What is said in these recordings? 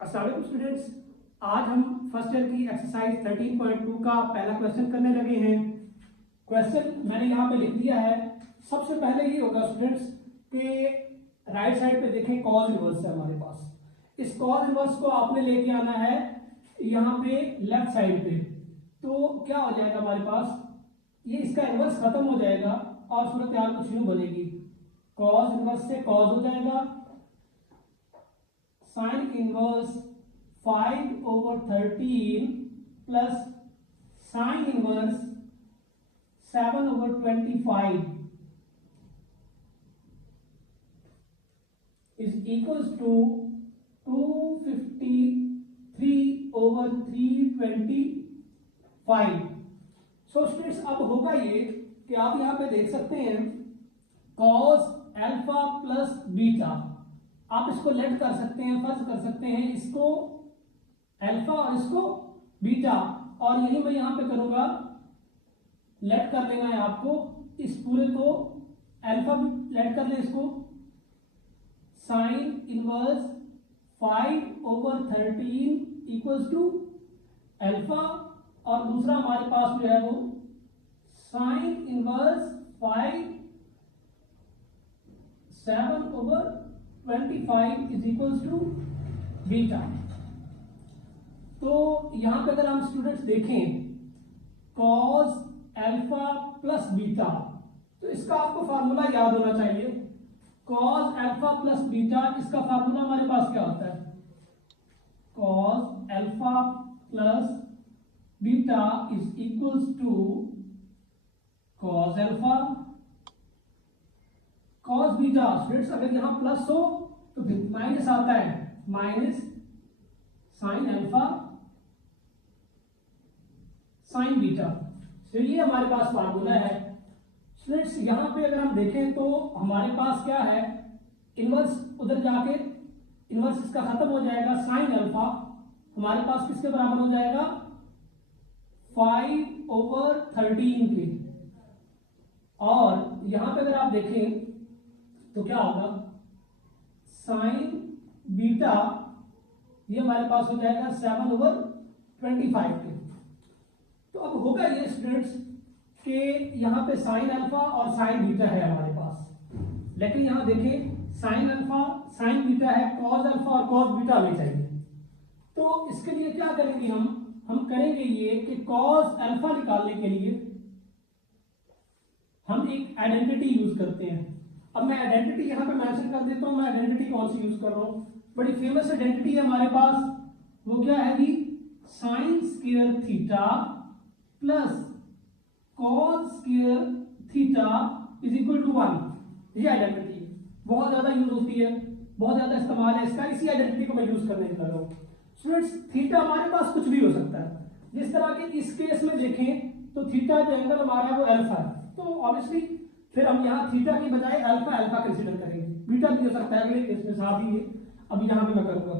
अस्सलाम वालेकुम स्टूडेंट्स, आज हम फर्स्ट ईयर की एक्सरसाइज 13.2 का पहला क्वेश्चन करने लगे हैं। क्वेश्चन मैंने यहाँ पे लिख दिया है। सबसे पहले ये होगा स्टूडेंट्स कि राइट साइड पे देखें कॉज इनवर्स है हमारे पास। इस कॉज इनवर्स को आपने लेके आना है यहाँ पे लेफ्ट साइड पे, तो क्या हो जाएगा हमारे पास, ये इसका इनवर्स खत्म हो जाएगा और सूरत हाल कुछ यूं बनेगी। कॉज इनवर्स से कॉज हो जाएगा, sign inverse 5/13 plus sign inverse 7/25 is equals to 253/325। So students अब होगा ये कि आप यहाँ पे देख सकते हैं cos अल्फा प्लस बीटा, आप इसको लेट कर सकते हैं, फर्ज कर सकते हैं इसको अल्फा और इसको बीटा, और यही मैं यहां पे करूंगा, लेट कर लेना है आपको इस पूरे को, अल्फा लेट कर ले इसको, sine inverse 5/13 equals to alpha, और दूसरा हमारे पास जो है वो sine inverse 7/25 is equals to beta. तो यहां पे अगर हम स्टूडेंट्स देखें cos अल्फा प्लस बीटा, तो इसका आपको फार्मूला याद होना चाहिए। cos अल्फा प्लस बीटा, इसका फार्मूला हमारे पास क्या होता है, cos alpha plus beta is equals to cos alpha cos beta. Students अगर यहां प्लस हो तो फिर माइनस आता है, minus sine alpha sine beta. तो ये हमारे पास फार्मूला है। स्टूडेंट्स यहां पे अगर हम देखें तो हमारे पास क्या है, इनवर्स उधर जाके इनवर्स इसका खत्म हो जाएगा, साइन अल्फा हमारे पास किसके बराबर हो जाएगा, 5/13 के, और यहां पे अगर आप देखें तो क्या होगा, साइन बीटा ये हमारे पास हो जाएगा 7/25 के। तो अब होगा ये स्टूडेंट्स कि यहाँ पे साइन अल्फा और साइन बीटा है हमारे पास, लेकिन यहाँ देखें साइन अल्फा साइन बीटा है, कॉस अल्फा और कॉस बीटा हमें चाहिए। तो इसके लिए क्या करेंगे हम करेंगे ये कि कॉस अल्फा निकालने के लिए हम एक आइडेंटिटी यूज करते हैं। अब मैं आइडेंटिटी यहाँ पे मेंशन कर देता हूँ, मैं आइडेंटिटी कौन सी यूज कर रहा हूँ, बड़ी फेमस आइडेंटिटी है हमारे पास, वो क्या है जी, sine square theta plus cos square theta is equal to 1। ये आइडेंटिटी बहुत ज्यादा यूज होती है, बहुत ज्यादा इस्तेमाल है इसका, इसी आइडेंटिटी को मैं यूज करने लगा हूं। स्टूडेंट्स थीटा हमारे पास कुछ भी हो सकता है, जिस तरह के इस केस में देखें तो थीटा जो एंगल हमारा है वो अल्फा है, तो ऑब्वियसली फिर हम यहाँ थीटा की बजाय अल्फा अल्फा कंसीडर करेंगे, बीटा भी हो सकता है अगले केस में, साथ ही अब यहाँ पे मैं करूंगा।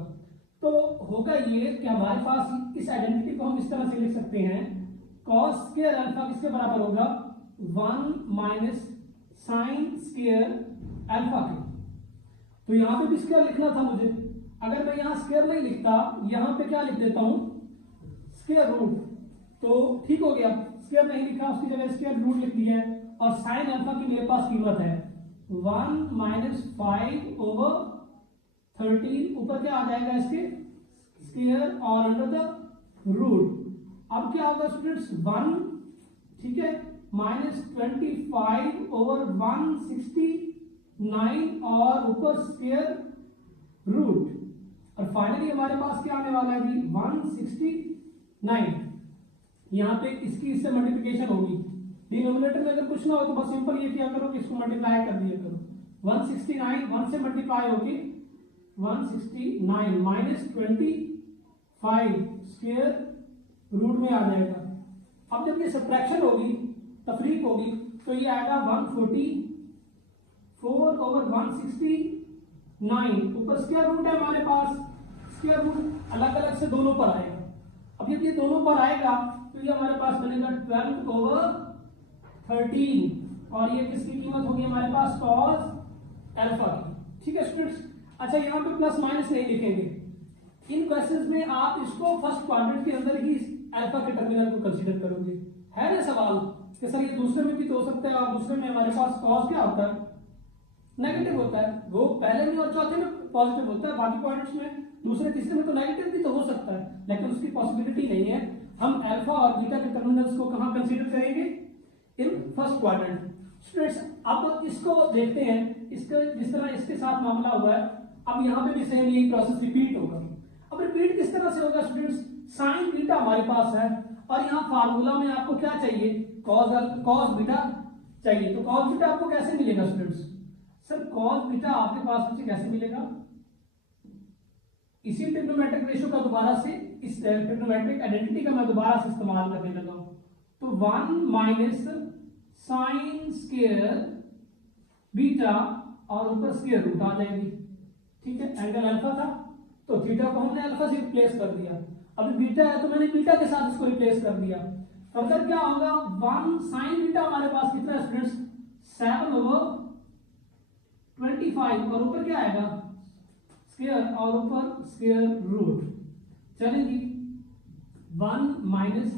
तो होगा ये कि हमारे पास इस आइडेंटिटी को हम इस तरह से लिख सकते हैं, cos स्क्वायर अल्फा किसके बराबर होगा, 1 माइनस साइन स्क्वायर अल्फा के। तो यहाँ पे भी स्क्वायर लिखना था मुझे, अगर मैं यहाँ स्क्वायर नहीं लिखता, यहाँ पे क्या लिख देता हूँ, स्क्वायर रूट, तो ठीक हो गया, स्क्वायर नहीं लिखा उसकी जगह स्क्वायर रूट लिख दिया है, और साइन अल्फा की मेरे पास कीमत है 1 माइनस 5/13, ऊपर क्या आ जाएगा इसके स्क्वायर और अंडर द रूट। अब क्या होगा स्टूडेंट्स 1, ठीक है, माइनस 25/169 और ऊपर स्क्वायर रूट, और फाइनली हमारे पास क्या आने वाला है जी, 169। यहाँ पे इसकी इससे मल्टीप्लिकेशन होगी, डिनोमिनेटर में अगर कुछ ना हो तो बस सिंपल ये किया करो कि इसको मल्टीप्लाई कर दिया करो, 169 1 से मल्टीप्लाई होगी 169 माइनस 25 स्क्वायर रूट में आ जाएगा। अब जब ये सब्ट्रैक्शन होगी, तफरीक होगी, तो ये आएगा 144/169, ऊपर स्क्वायर रूट है हमारे पास, स्क्वायर रूट अलग अलग से दोनों पर आएगा। अब जब ये दोनों पर आएगा तो ये हमारे पास बनेगा 12/13, और ये किसकी कीमत होगी हमारे पास, cos अल्फा की। ठीक है स्टूडेंट्स, अच्छा यहाँ पे प्लस माइनस नहीं लिखेंगे, इन क्वेश्चंस में आप इसको फर्स्ट क्वाड्रेंट के अंदर ही अल्फा के टर्मिनल को कंसीडर करोगे। है ना सवाल कि सर ये दूसरे में भी तो हो सकता है, और दूसरे में हमारे पास कॉस क्या होता है, नेगेटिव होता है, वो पहले में और चौथे में पॉजिटिव होता है, बाकी क्वाड्रेंट्स में दूसरे तीसरे में तो नेगेटिव भी तो हो सकता है, लेकिन उसकी पॉसिबिलिटी नहीं है। हम अल्फा और बीटा के टर्मिनल्स को कहां कंसीडर करेंगे, इन फर्स्ट क्वाड्रेंट। स्टूडेंट्स अब इसको देखते हैं, इसका जिस तरह इसके साथ मामला हुआ है, अब यहाँ पे भी सेम यही प्रोसेस रिपीट होगा। अब रिपीट किस तरह से होगा स्टूडेंट्स, साइन बीटा हमारे पास है और यहाँ फार्मूला में आपको क्या चाहिए, कॉस बीटा चाहिए। तो कॉस बीटा आपको कैसे मिलेगा स्टूडेंट्स, सर कॉस बीटा आपके पास मुझे कैसे मिलेगा, इसी ट्रिग्नोमेट्रिक रेशियो का दोबारा से, इस ट्रिग्नोमेट्रिक आइडेंटिटी का मैं दोबारा से इस्तेमाल करने लगा हूं। तो 1 माइनस साइन स्क्वायर बीटा और ऊपर स्क्वायर रूट आ जाएगी। ठीक है, एंगल अल्फा था तो थीटा को हमने अल्फा से रिप्लेस कर दिया, अभी बीटा है तो मैंने बीटा के साथ इसको रिप्लेस कर दिया। फर्दर क्या होगा, 1 साइन बीटा हमारे पास कितना है स्टूडेंट्स, 7/25 और ऊपर क्या आएगा स्क्वायर और ऊपर स्क्वायर रूट। चलेगी 1 माइनस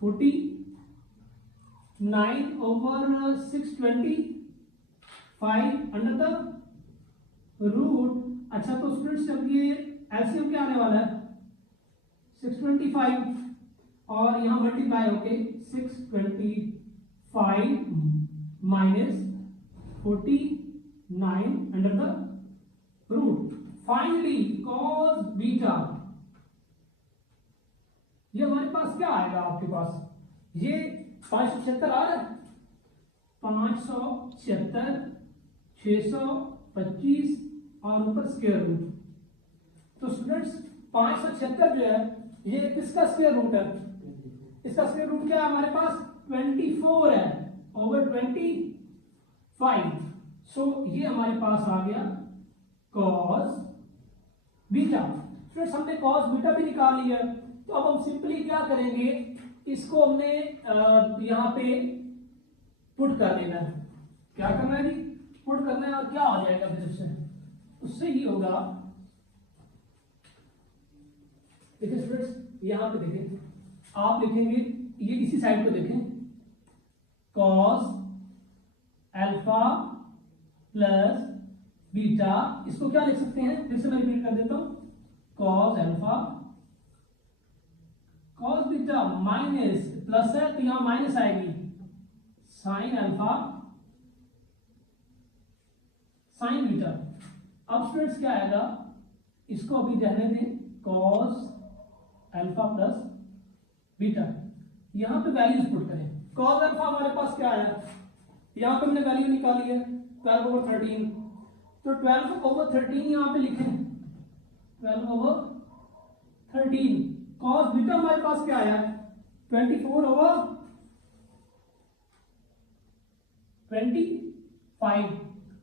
49/625 अंडर द रूट। अच्छा तो स्टूडेंट्स जब ये एलसीएम क्या आने वाला है 625 और यहां मल्टीप्लाई होके 625 minus 49 under the root. Finally cos beta, ये हमारे पास क्या आएगा, आपके पास ये 576 आ रहा है, 576 625 और ऊपर स्क्वायर रूट। तो स्टूडेंट्स 576 जो है ये किसका स्क्वायर रूट है, इसका स्क्वायर रूट क्या है हमारे पास 24 है ओवर 25। सो ये हमारे पास आ गया cos बीटा। फ्रेंड्स हमने cos बीटा भी निकाल लिया, तो अब हम सिंपली क्या करेंगे, इसको हमने यहां पे पुट कर लेना है। क्या करना है जी, पुट करना है, और क्या हो जाएगा फिर उससे ही होगा। देखिए स्टूडेंट्स यहां पे देखें, आप लिखेंगे ये इसी साइड को देखें, cos अल्फा प्लस बीटा, इसको क्या लिख सकते हैं, फिर से मैं रिपीट कर देता हूं, cos alpha cos beta minus plus है तो यहां माइनस आएगी साइन अल्फा साइन बीटा। अब स्टूडेंट्स क्या आएगा, इसको अभी रहने दें, cos अल्फा प्लस बीटा, यहां पे वैल्यूज पुट करें। cos अल्फा हमारे पास क्या आया, यहां पे हमने वैल्यू निकाली है 12/13, तो 12/13 यहां पे लिखें 12/13। cos बीटा हमारे पास क्या आया 24/25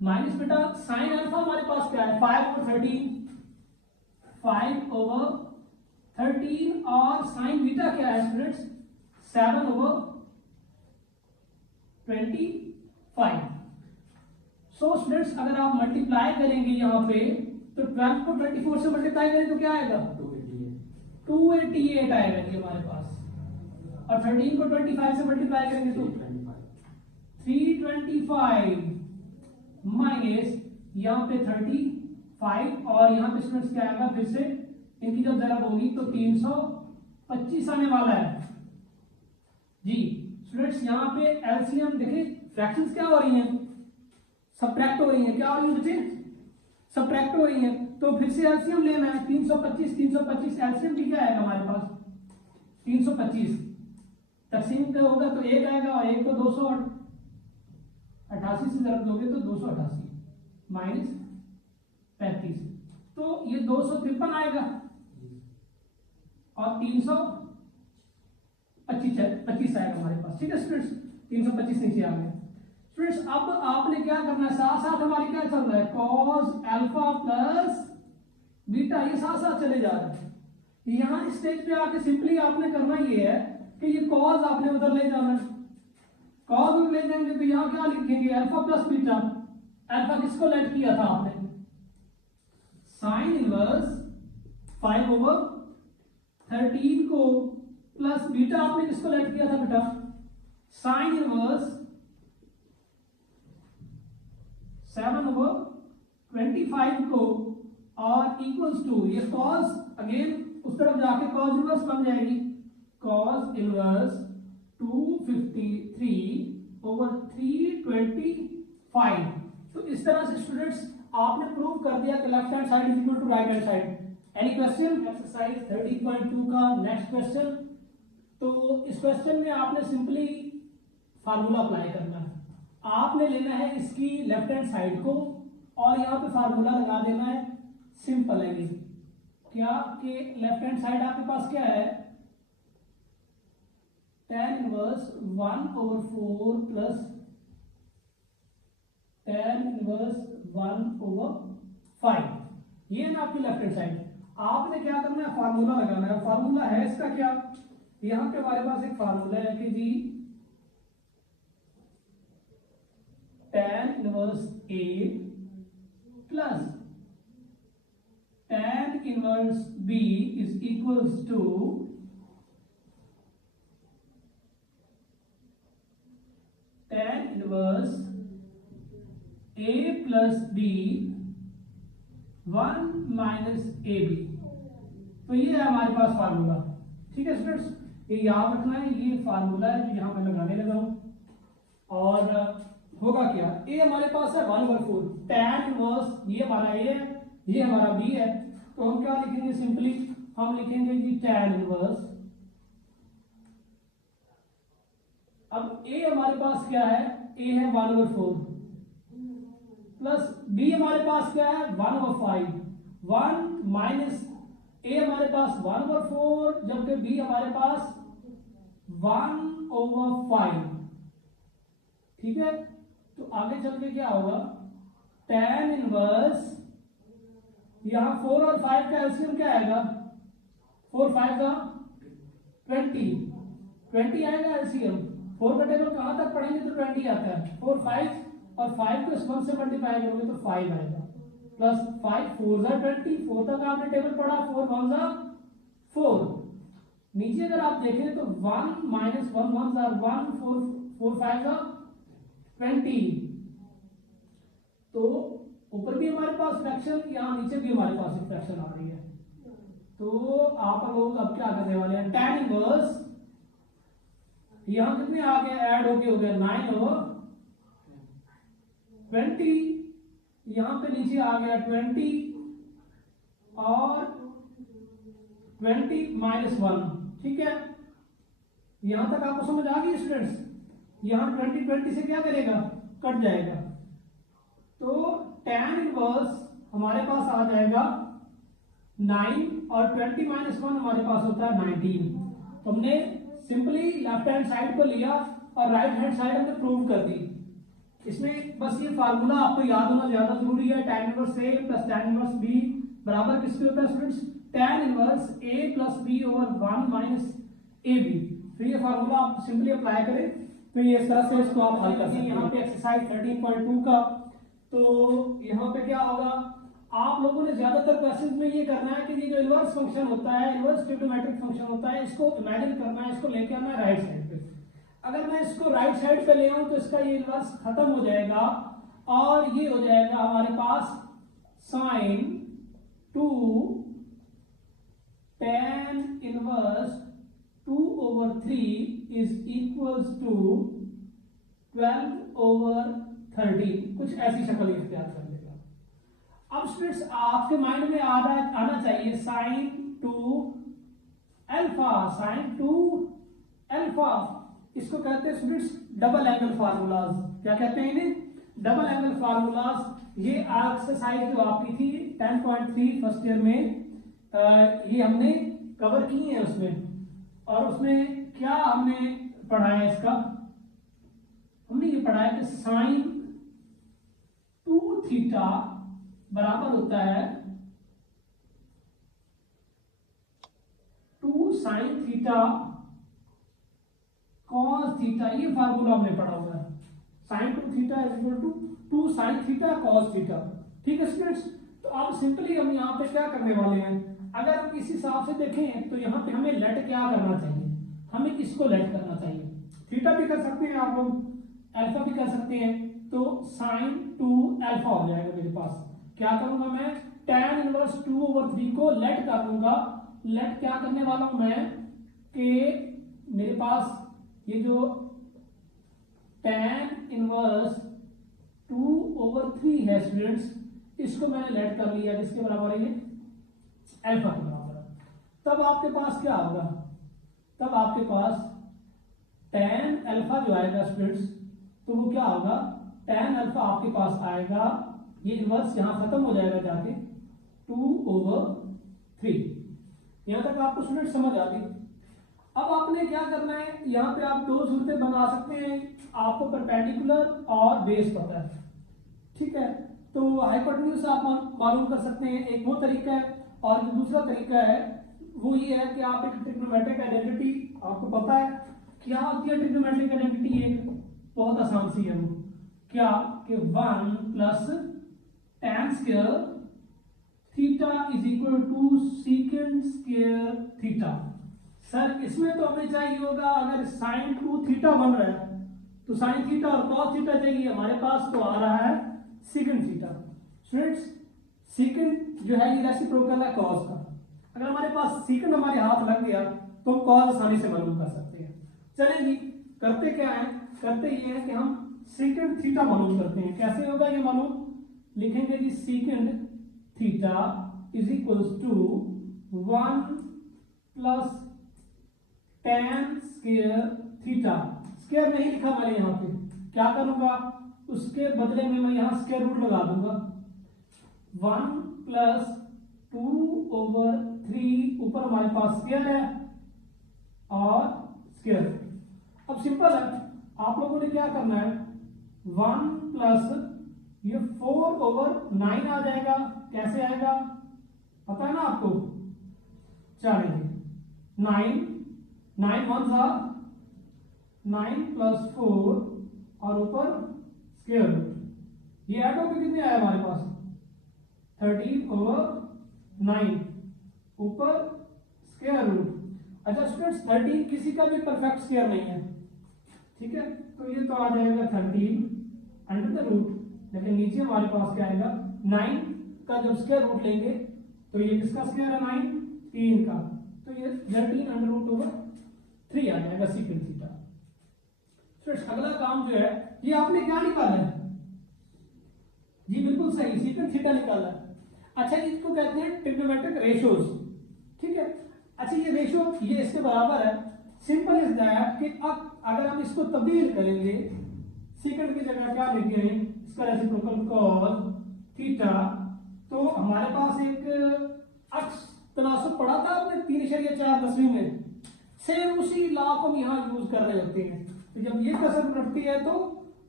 माइनस बेटा साइन अल्फा हमारे पास क्या है 5/13 और साइन बीटा क्या है स्टूडेंट्स 7/25। सो स्टूडेंट्स अगर आप मल्टीप्लाई करेंगे यहां पे, तो 12 को 24 से मल्टीप्लाई करें तो क्या आएगा 288 आएगा जी हमारे पास, और 13 को 25 से मल्टीप्लाई करेंगे तो 325 माइनस यहाँ पे 35 और यहाँ पे स्टूडेंट्स क्या आएगा, फिर से इनकी जब जरा होगी तो 325 आने वाला है जी। स्टूडेंट्स यहाँ पे एलसीएम देखिए, फ्रैक्शंस क्या हो रही हैं, सबट्रैक्ट हो रही हैं, क्या हो रही है बच्चे, सबट्रैक्ट हो रही हैं, तो फिर से एलसीएम लेना है 325 एलसीएम भी क्या आएगा हमारे पास 325, तकसीम का होगा तो 1 आएगा और 1 को 288 से जरूरत दोगे तो 288 माइनस 35, तो ये 253 आएगा और 325 आएगा हमारे पास। ठीक है स्टूडेंट्स, 325 नीचे आ गया। स्टूडेंट्स अब आपने क्या करना है, साथ साथ हमारी क्या चल रहा है cos अल्फा प्लस बीटा, ये साथ साथ चले जा रहे हैं। यहां स्टेज पे आके सिंपली आपने करना ये है कि ये cos आपने उधर ले जाना है, cos ले जाएंगे तो यहां क्या लिखेंगे अल्फा प्लस बीटा। अल्फा किसको लेट किया था आपने, साइन इनवर्स 5/13 को प्लस बीटा आपने किसको लेट किया था बेटा, साइन इनवर्स 7/25 को और इक्वल्स टू ये कॉस, अगेन उस तरफ जाके कॉस इनवर्स बन जाएगी, कॉस इनवर्स 253/325। तो इस तरह से स्टूडेंट्स आपने प्रूव कर दिया कि left hand side is equal to right hand side. Any question exercise 13.2 का नेक्स्ट क्वेश्चन। तो इस क्वेश्चन में आपने सिंपली फार्मूला अप्लाई करना है, आपने लेना है इसकी लेफ्ट हैंड साइड को और यहाँ पे फार्मूला लगा देना है। सिंपल है ये, क्या कि लेफ्ट हैंड साइड आपके पास क्या है, tan inverse 1/4 plus tan inverse 1/5, ये ना आपकी लेफ्ट हैंड साइड। आपने क्या करना है, फार्मूला लगाना है। फार्मूला है इसका क्या, यहां पे हमारे पास एक फार्मूला है कि जी tan inverse A plus tan inverse B is equals to tan inverse A plus B 1 minus AB। तो ये है हमारे पास फार्मूला। ठीक है स्टूडेंट्स, ये याद रखना है, ये फार्मूला है जो यहां मैं लगाने लगा हूं। और होगा क्या, ए हमारे पास है 1/4, tan इनवर्स ये हमारा ए है, ये हमारा बी है, तो हम क्या लिखेंगे, सिंपली हम लिखेंगे जी tan इनवर्स। अब ए हमारे पास क्या है, ए है 1/4 प्लस बी हमारे पास क्या है 1/5, 1 माइनस ए हमारे पास 1/4 जबकि बी हमारे पास 1/5। ठीक है, तो आगे चल के क्या होगा, tan इनवर्स यहां 4 और 5 का एलसीएम क्या आएगा, 4 5 का 20 आएगा एलसीएम। 4 का टेबल कहां तक पढ़ेंगे तो 20 आता है, 4 5 और 5 को इस 1 से मल्टीप्लाई करोगे तो 5 आएगा, प्लस 5 4 जा 20, 4 तक आपने टेबल पढ़ा, 4 1 जा 4। नीचे अगर आप देखें तो 1 माइनस 1 1 जा 1, 4 5 जा 20। तो ऊपर भी हमारे पास फ्रैक्शन, यहाँ नीचे भी हमारे पास फ्रैक्शन आ रही है। तो आप लोग अब क्या करने वाले हैं, tan इनवर्स यहां कितने आ गए, ऐड होके हो गया 9/20, यहां पे नीचे आ गया 20 और 20 माइनस 1। ठीक है, यहां तक आपको समझ आ गई स्टूडेंट्स, यहां 20 से क्या करेगा, कट जाएगा। तो tan इनवर्स हमारे पास आ जाएगा 9 और 20 माइनस 1 हमारे पास होता है 19। तो हमने सिंपली लेफ्ट हैंड साइड को लिया और राइट हैंड साइड हमने प्रूव कर दी। इसमें बस ये फार्मूला आपको याद होना ज्यादा जरूरी है, tan inverse A plus tan inverse B बराबर किसके होता है students, tan inverse A plus B over 1 minus AB। तो ये फार्मूला आप सिंपली अप्लाई करें तो ये इस तरह से इसको आप हल कर सकते हैं। यहाँ पे एक्सरसाइज 13.2 का, तो यहाँ पे क्या होगा, आप लोगों ने ज्यादातर क्वेश्चंस में ये करना है कि ये जो इनवर्स फंक्शन होता है, इनवर्स ट्रिग्नोमेट्रिक फंक्शन होता है, इसको इमेजिन करना है, इसको लेके आना है राइट साइड पे। अगर मैं इसको राइट साइड पे ले आऊं तो इसका ये इनवर्स खत्म हो जाएगा और ये हो जाएगा हमारे पास sine 2 tan inverse 2/3 is equals to 12/13, कुछ ऐसी शक्ल इख्तियार कर लेगा। अब स्टूडेंट्स आपके माइंड में आना चाहिए साइन 2 अल्फा, साइन 2 अल्फा, इसको कहते हैं स्टूडेंट्स डबल एंगल फार्मूलाज। क्या कहते हैं इन्हें, डबल एंगल फार्मूलाज। ये एक्सरसाइज जो आपकी थी 10.3 फर्स्ट ईयर में, ये हमने कवर की है उसमें। और उसमें क्या हमने पढ़ा है, इसका हमने ये पढ़ा है कि साइन 2 थीटा बराबर होता है 2 साइन थीटा कॉस थीटा। ये फार्मूला हमने पढ़ा हुआ है, sine 2 theta is equal to 2 sine theta cos theta. ठीक है स्टूडेंट्स, तो अब सिंपली हम यहाँ पे क्या करने वाले हैं, अगर हम इस हिसाब से देखें तो यहाँ पे हमें लेट क्या करना चाहिए, हमें इसको लेट करना चाहिए। थीटा भी कर सकते हैं आप लोग, अल्फा भी कर सकते हैं, तो साइन 2 अल्फा हो जाएगा मेरे पास। क्या करूंगा मैं, tan इनवर्स 2/3 को लेट कर दूंगा। लेट क्या करने वाला हूं मैं कि मेरे पास ये जो tan इनवर्स 2/3 है स्टूडेंट्स, इसको मैंने लेट कर लिया जिसके बराबर है ये अल्फा के बराबर है। तब आपके पास क्या होगा, तब आपके पास tan अल्फा जो आएगा स्टूडेंट्स, तो वो क्या होगा, tan अल्फा आपके पास आएगा, ये इनवर्स यहां खत्म हो जाएगा जाके 2/3। यहां तक आपको स्टूडेंट समझ आ गई। अब आपने क्या करना है, यहाँ पे आप दो सूरतें बना सकते हैं, आपको परपेंडिकुलर और बेस पता है, ठीक है। तो हाइपोटेन्यूज आप मालूम कर सकते हैं, एक वो तरीका है, और जो दूसरा तरीका है वो ये है कि आप एक ट्रिग्नोमेट्रिक आइडेंटिटी, आपको पता है क्या होती है ट्रिग्नोमेट्रिक आइडेंटिटी, एक बहुत आसान सी है वो, क्या कि 1 plus tan square theta is equal to secant square theta. Sir इसमें तो हमें चाहिए होगा, अगर साइन 2 थीटा बन रहा है तो साइन थीटा और कॉस थीटा चाहिए, हमारे पास तो आ रहा है सीकेंट थीटा। स्टूडेंट्स सीकेंट जो है ये रेसिप्रोकल है कॉस का, अगर हमारे पास सीकेंट हमारे हाथ लग गया तो हम कॉस आसानी से मालूम कर सकते हैं। चलिए जी, करते क्या है, करते ये है कि हम सीकेंट थीटा मालूम करते हैं। कैसे होगा ये मालूम, लिखेंगे जी secant theta is equal to 1 plus tan square theta. Square नहीं लिखा मैंने यहाँ पे, क्या करूंगा, उसके बदले में मैं यहाँ स्क्वायर रूट लगा दूंगा। 1 प्लस 2/3, ऊपर हमारे पास स्क्वायर है और स्क्वायर। अब सिंपल है, आप लोगों ने क्या करना है, 1 प्लस ये 4/9 आ जाएगा। कैसे आएगा पता है ना आपको, चलिए 9 1 था 9 प्लस 4 और ऊपर स्क्वायर रूट, ये ऐड होकर कितने आया हमारे पास 13/9 ऊपर स्क्वायर रूट। अच्छा स्टूडेंट्स 13 किसी का भी परफेक्ट स्क्वायर नहीं है, ठीक है, तो ये तो आ जाएगा 13 अंडर द रूट, लेकिन नीचे हमारे पास क्या आएगा 9 का जब स्क्वायर रूट लेंगे तो ये किसका स्क्वायर है 9 3 का, तो ये 13/3 आ जाएगा सीकेंट थीटा। स्टूडेंट्स अगला काम जो है, ये आपने क्या निकाला है जी, बिल्कुल सही सीकेंट थीटा निकाला है। अच्छा इसको कहते हैं ट्रिग्नोमेट्रिक रेशियोज, ठीक है। अच्छा ये रेशियो ये इसके बराबर है, सिंपल इज दैट कि अब अगर हम इसको तब्दील करेंगे, सीकेंट की जगह क्या लिखे हैं, इसका रेसिप्रोकल cos थीटा, तो हमारे पास एक अक्स तनासुब पढ़ा था आपने 3.4 10वीं में, सेम उसी लॉ को हम यहाँ यूज कर रहे होते हैं। तो जब ये कसर उलटती है तो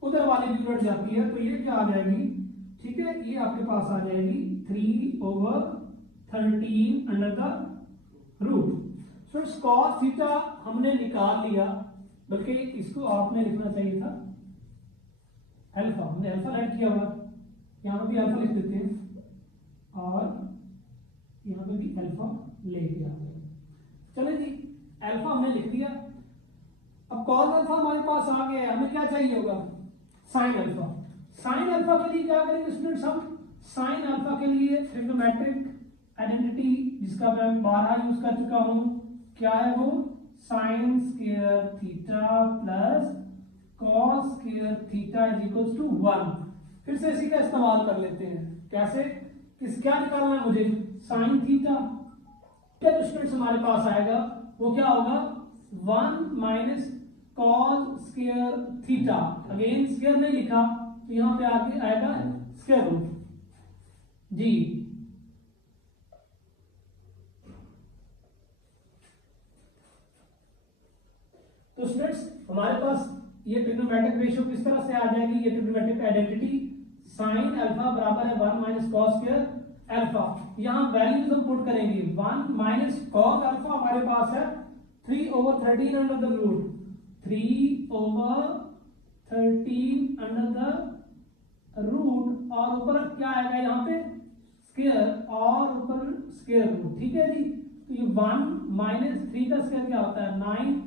उधर वाली भी उलट जाती है, तो ये क्या आ जाएगी, ठीक है, ये आपके पास आ जाएगी 3/13 under the root. So cos theta हमने निकाल लिया, बल्कि इसको आपने लिखना चाहिए था अल्फा, हमने अल्फा ऐड किया हुआ, यहाँ पे भी अल्फा लिख देते हैं और यहाँ पे भी अल्फा ले लिया। चले जी अल्फा हमने लिख दिया, अब cos अल्फा हमारे पास आ गया, हमें क्या चाहिए होगा साइन अल्फा। साइन अल्फा के लिए क्या करेंगे स्टूडेंट्स, हम साइन अल्फा के लिए ट्रिग्नोमेट्रिक आइडेंटिटी जिसका मैं 12 यूज कर चुका हूं, क्या है वो, sine square theta plus cos square theta is equal to 1। फिर से इसी का इस्तेमाल कर लेते हैं, कैसे, किस क्या निकालना है मुझे, साइन थीटा, क्या जो स्टूडेंट्स हमारे पास आएगा वो क्या होगा 1 minus cos square theta, again square नहीं लिखा तो यहां पे आके आएगा स्क्वायर रूट जी। तो स्टूडेंट्स हमारे पास ये ट्रिग्नोमेट्रिक रेशियो किस तरह से आ जाएगी, ये ट्रिग्नोमेट्रिक आइडेंटिटी साइन अल्फा बराबर है 1 माइनस cos स्क्वायर अल्फा, यहां वैल्यूज हम पुट करेंगे 1 माइनस cos अल्फा हमारे पास है 3/13 under the root, 3/13 under the root, और ऊपर क्या आएगा यहाँ पे स्क्वायर और ऊपर स्क्वायर रूट, ठीक है जी। तो ये 1 माइनस 3 का स्क्वायर क्या होता है 9,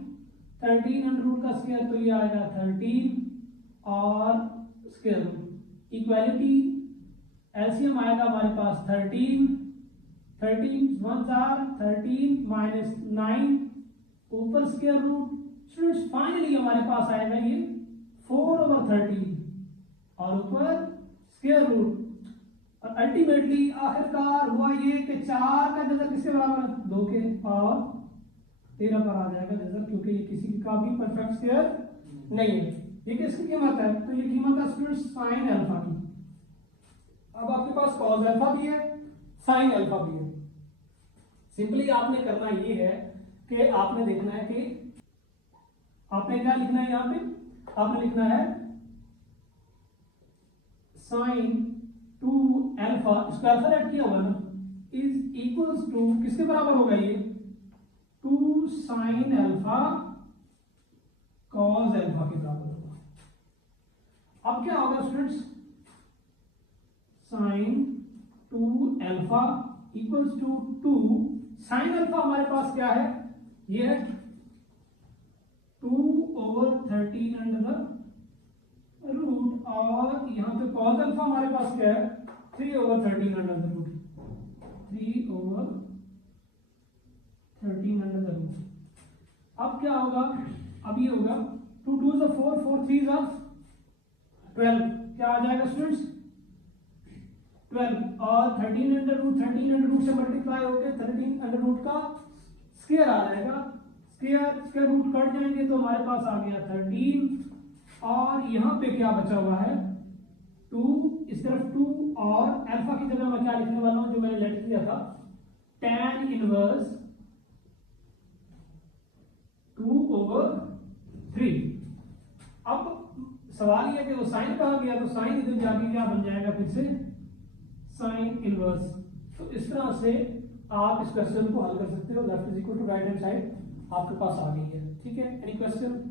13 अंडर रूट का स्क्वायर तो ये आएगा 13 और स्क्वायर रूट। इक्वालिटी एलसीएम आएगा हमारे पास 13, 13 1 आर 13 माइनस 9 ऊपर स्क्वायर रूट। स्टूडेंट्स फाइनली हमारे पास आएगा ये 4/13 और ऊपर स्क्वायर रूट। और अल्टीमेटली आखिरकार हुआ ये कि 4 का जजर किसके बराबर है 2 के, और 13 पर आ जाएगा जजर, क्योंकि ये किसी का भी परफेक्ट स्क्वायर नहीं है। ये किसकी कीमत है, तो ये कीमत है स्टूडेंट्स साइन अल्फा की। अब आपके पास कॉस अल्फा भी है, साइन अल्फा भी है। सिंपली आपने करना ये है कि आपने देखना है कि आपने क्या लिखना है, यहां पे आपने लिखना है साइन 2 अल्फा, इसको अल्फा रेड किया होगा ना, इज इक्वल्स टू किसके बराबर होगा ये 2 साइन अल्फा कॉस अल्फा के बराबर होगा। अब क्या होगा students, sine 2 alpha equals to 2 sine alpha हमारे पास क्या है, ये है 2/13 अंडर द रूट, और यहां पे कॉस अल्फा हमारे पास क्या है 3/13 under the root, 3/13 under the root. अब क्या होगा, अब ये होगा 2 2 is 4, 4 3 is 12, क्या आ जाएगा स्टूडेंट्स 12, और 13 अंडर रूट से मल्टीप्लाई होकर 13 अंडर रूट का स्क्वायर आ जाएगा। स्क्वायर रूट कट जाएंगे तो हमारे पास आ गया 13, और यहां पे क्या बचा हुआ है 2, इस तरफ 2, और अल्फा की जगह मैं क्या लिखने वाला हूं जो मैंने लेट किया था tan इनवर्स 2/3। अब सवाल यह कि वो साइन कहा गया, तो साइन इधर जाके क्या बन जाएगा फिर से साइन इनवर्स। तो इस तरह से आप इस क्वेश्चन को हल कर सकते हो। Left is equal to right hand side आपके पास आ गई है, ठीक है। Any question?